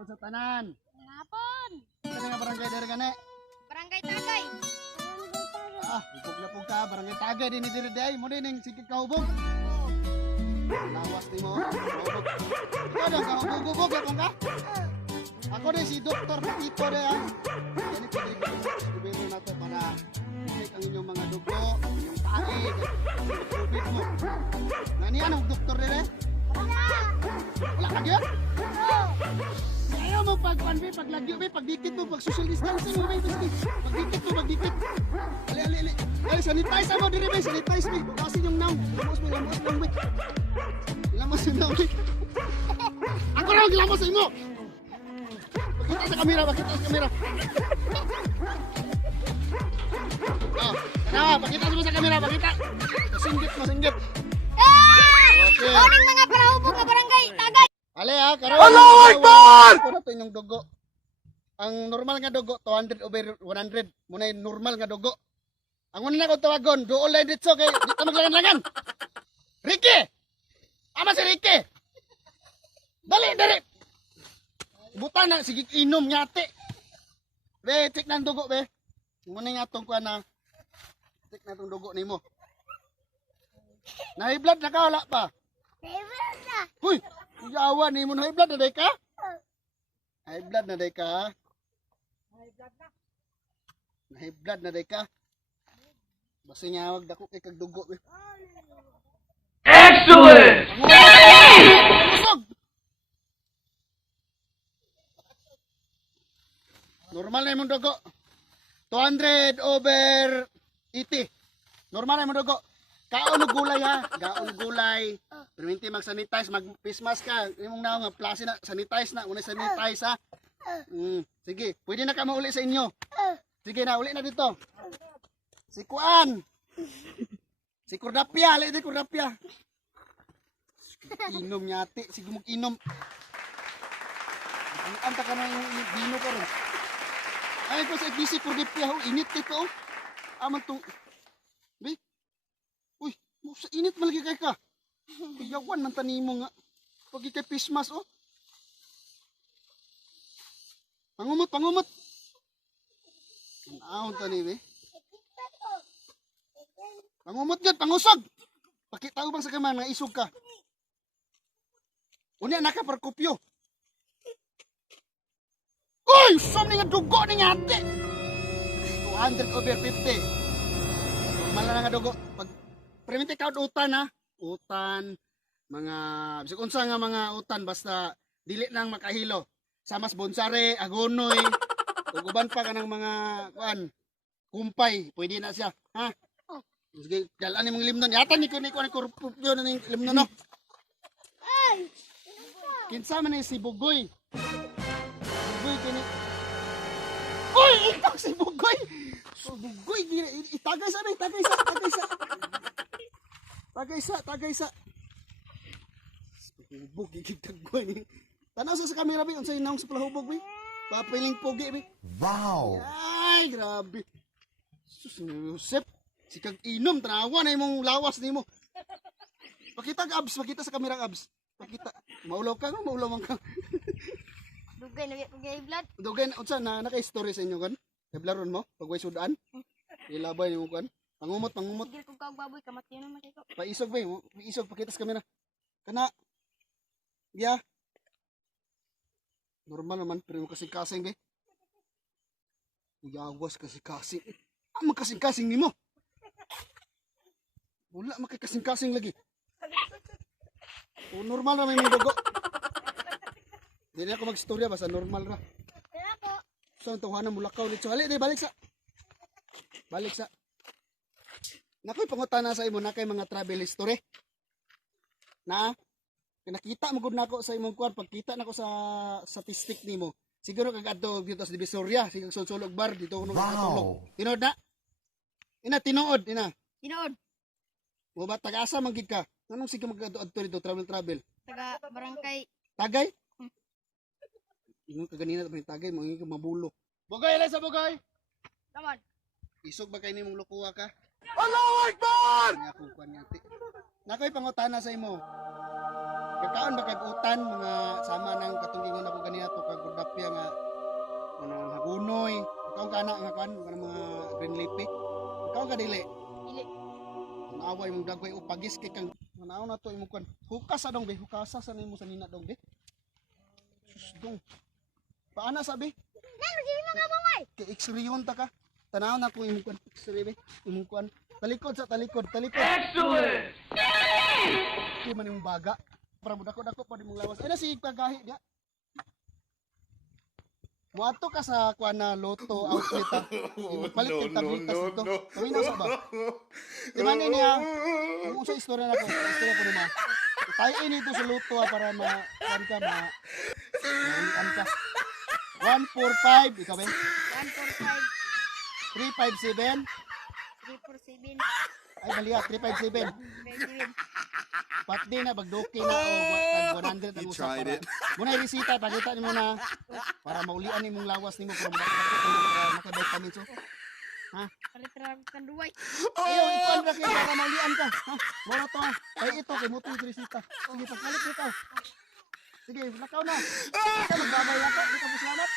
hapon sa tanan. Hapon. Kani nga barangay dere gani? Barangay Tagay. Hubog na pug ka barangay Tagay din diri day mo din ning sigit ka hubog. Lawas ni mo. Hubog. Ikaw daw ka hubog yapon ka? Ako din si Dr. Tito de ang. Kani po diri ko gobyerno nato para check ang inyong mga dugo, ang inyong tae, COVID mo. Nani anong doktor dire? Wala ka gyud? Ayaw mo pagpanbi, paglagyo, pagdikit mo, pag social distancing mo, pagdikit. Ali. Ali, sanitize mo diri, sanitize mo. Bukasin yung naw. Lamos yung naw. Ako na maglamos sa imo. Pakita sa kamera. Pakita mo sa kamera, pakita. Masinggit. Okay. Morning mga parahubog ka barangay Tagay. Ale ha, karon. Allahu Akbar! Ano to inyong dugo? Ang normal nga dugo 200/100. Muna yung normal nga dugo. Ang una na ko tawagon, dool lang dito kay dito maglangan-langan. Ricky! Ama si Ricky! Dali! Buta na, sige inom nyate. Be, check na ang dugo, be. Muna nga itong kuha na. Check na itong dugo ni mo. Na-high blood na ka, wala pa? Huy! Yawa ni mo na high blood na day ka? High blood na day ka? High blood na day ka? Basta niya wag dako kay kagdugo. Excellent! Busog! Normal na yung dugo. 200/80. Normal na yung dugo. Kaon og gulay ha, gaon gulay. Perminti mag-sanitize, mag-face mask ka. Imong naong nga plase na sanitize na, una sanitize ha. Sige, pwede na ka mauli sa inyo. Sige na, uli na dito. Si Kuan. Si Kordapia, ali di Kordapia. Inom nyati, sige mo inom. Ang anta ka na yung dino ka rin. Ay ko sa busy Kordapia, init ito. Aman tong Bi. Uy, sa init malagi kay ka. Yawan man tanimo nga. Pag ikay pismas oh. Pangumot. Ang tani be. Pangumot gud, pangusog. Pakita ubang sa kaman nga isog ka. Unya naka perkupyo. Uy, som ni nga dugo ni nga ate. 200/50. Normal na nga dugo. Pag perminti ka utan ha. Utan, mga bisag unsa nga mga utan basta dili nang makahilo. Samas bonsare, agonoy, ug uban pa kanang mga kuan, kumpay, pwede na siya, ha? Sige, dalan ni mong limnon. Yata ni ko korupyo na ning limnon no. Kinsa man ni si Bugoy? Bugoy kini. Uy, ikaw si Bugoy. So Bugoy itagay sa. Tagay sa. Hubog gigitag ko ni. Tanaw sa kamera bi unsay naong sa palahubog bi. Papiling pogi bi. Wow! Ay, grabe. Sus Josep, sikag inom tanawa na imong lawas nimo. Pakita ka abs, pakita sa kamera abs. Pakita. Maulaw ka, maulaw man ka. Dugay na blood. Dugay unsa na naka-story sa inyo kan? Kablaron mo pag way sudan. Ilabay nimo kan. Pangumot. Sige kung kaog baboy kamatay na man ko. Paisog ba? Paisog pakita sa kamera. Kana. Yeah. Normal naman pero kasing-kasing be. Uyawas kasing-kasing. Ang kasing-kasing nimo. Wala makakasing-kasing lagi. O normal na may dugo. Dili ako magstorya basta normal ra. Kaya ko. So tuhanan mo lakaw dito. Hali, balik sa. Nakoy pangutana sa imo na kay mga travel history. Na nakita mo gud nako sa imong kuan pagkita nako sa statistic nimo. Siguro kag adto dito sa Divisoria, siguro sulog bar dito kuno katulog. Tinuod na. Tinuod. Mo ba taga-asa man gid ka? Anong sige mag-adto dito travel? Taga barangay Tagay? Ingon ka ganina ba tagay mo ingon ka mabulo. Bugay sa bugay. Tamad. Isog ba kay nimong lukuha ka? Allahu Akbar! Nga kung kuan ngati. Nakoy pangutana sa imo. Kakaon ba kag utan mga sama nang katungingon ako ganina to kag dili. Dili. Naway mong dagway upagis kay kang manaw na to imong kwan. Hukas adong be, hukasa sa nimo sa nina dong be. Sus dong. Paana sabi? Nalo di mga bungay. Kay X-rayon ta ka. Tanaw na ko imong kwan. X-ray be. Imong kwan. Talikod sa talikod, talikod. Excellent! Di man imong baga. Para mo dako-dako pa di mong lawas. Ay na si pagahi dia. Muadto ka sa kwan na loto outlet ha. Palit yung tablitas dito. Kawin na sa ba? Di man niya. Kung sa istorya na ko. Istorya ko naman. Tayo dito sa loto ha para kwan ka maulian ka. 145 ikaw ba? 145 357 347 ay mali ha 357 27. Pati na bagdoki na o 100 ang usap para. Muna irisita pakita nimo na para maulian nimong lawas nimo para makabay so. Ha? Palitran kan duway. Ayaw ikuan ra kay para maulian ka. Ha? Wala to. Ay ito kay muto irisita. Sige pagpalit dito. Sige, lakaw na. Ikaw magbabay ako, ikaw salamat.